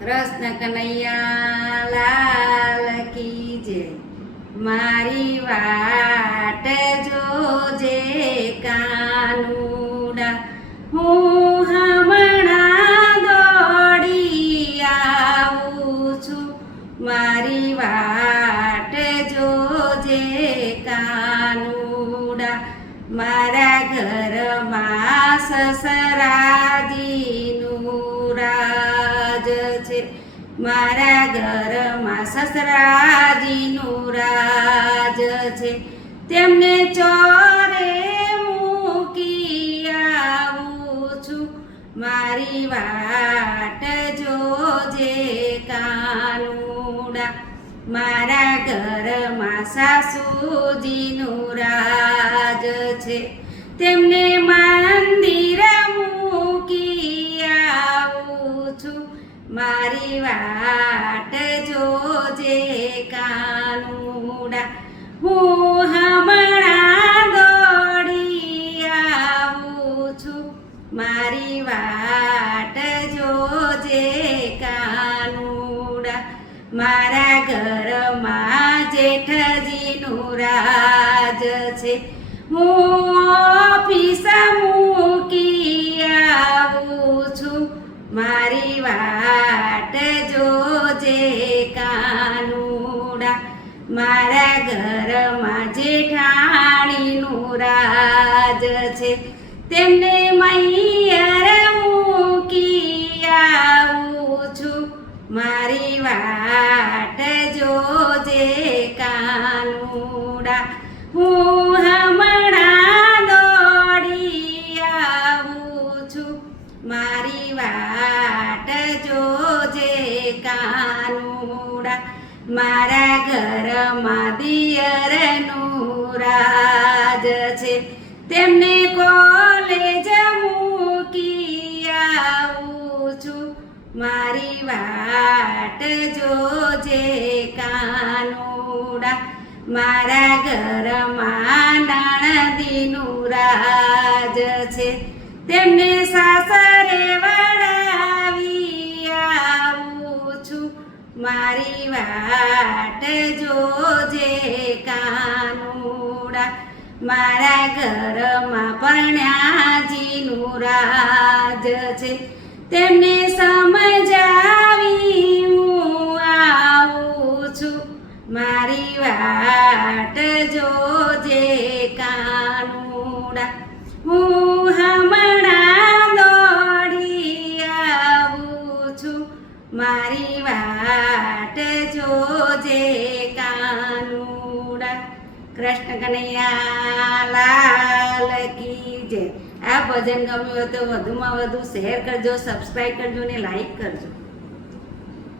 કૃષ્ણ કનૈયા લાલ કી જય। મારી વાટ જોજે કાનુડા, હું હમણાં દોડી આવું છું। મારી વાટ જોજે કાનુડા, મારા ઘરમાં સસરાજીનું રાજ છે। મારા ઘરમાં સસરાજીનું રાજ છે, તેમને ચોરે મૂકી આવું છું। મારી વાટ જોજે કાનુડા, મારા ઘરમાં સાસુજીનું રાજ છે, તેમને મંદિર મૂકી આવું છું। મારી વાટ જોજે કાનુડા, હું હમણાં દોડી આવું છું। મારી વાટ જોજે કાનુડા, મારા ઘરમાં જેઠજીનું રાજ છે, હું ઓફિસ મૂકી આવું છું। મારી વાટ જોજે કાનુડા, મારા ઘરમાં જેઠાણીનું રાજ છે, તેમને મૈયર મૂકી આવું છું। મારી વાટ જોજે કાનુડા, હું હમણાં દોડી આવું છું। મારી વાટ જોજે કાનુડા, મારા ઘરમાં દિયરનું રાજ છે, તેમને કોલેજ મૂકી આવું છું। મારી વાટ જોજે કાનુડા, મારા ઘરમાં નણંદીનું રાજ છે, તેમને સાસરે વળાવી આવું છું। મારી વાટ જોજે કાનુડા, મારા ઘરમાં પરણ્યાજીનું રાજ છે, તેમને સમજાવી હું આવું છું। મારી વાટ જોજે કાનુડા, હું હમણાં દોડી આવું છું। મારી વાટ જોજે કાનુડા। કૃષ્ણ કનૈયા લાલ કી જય। આ ભજન ગમ્યું હોય તો વધુમાં વધુ શેર કરજો, સબસ્ક્રાઈબ કરજો ને લાઈક કરજો।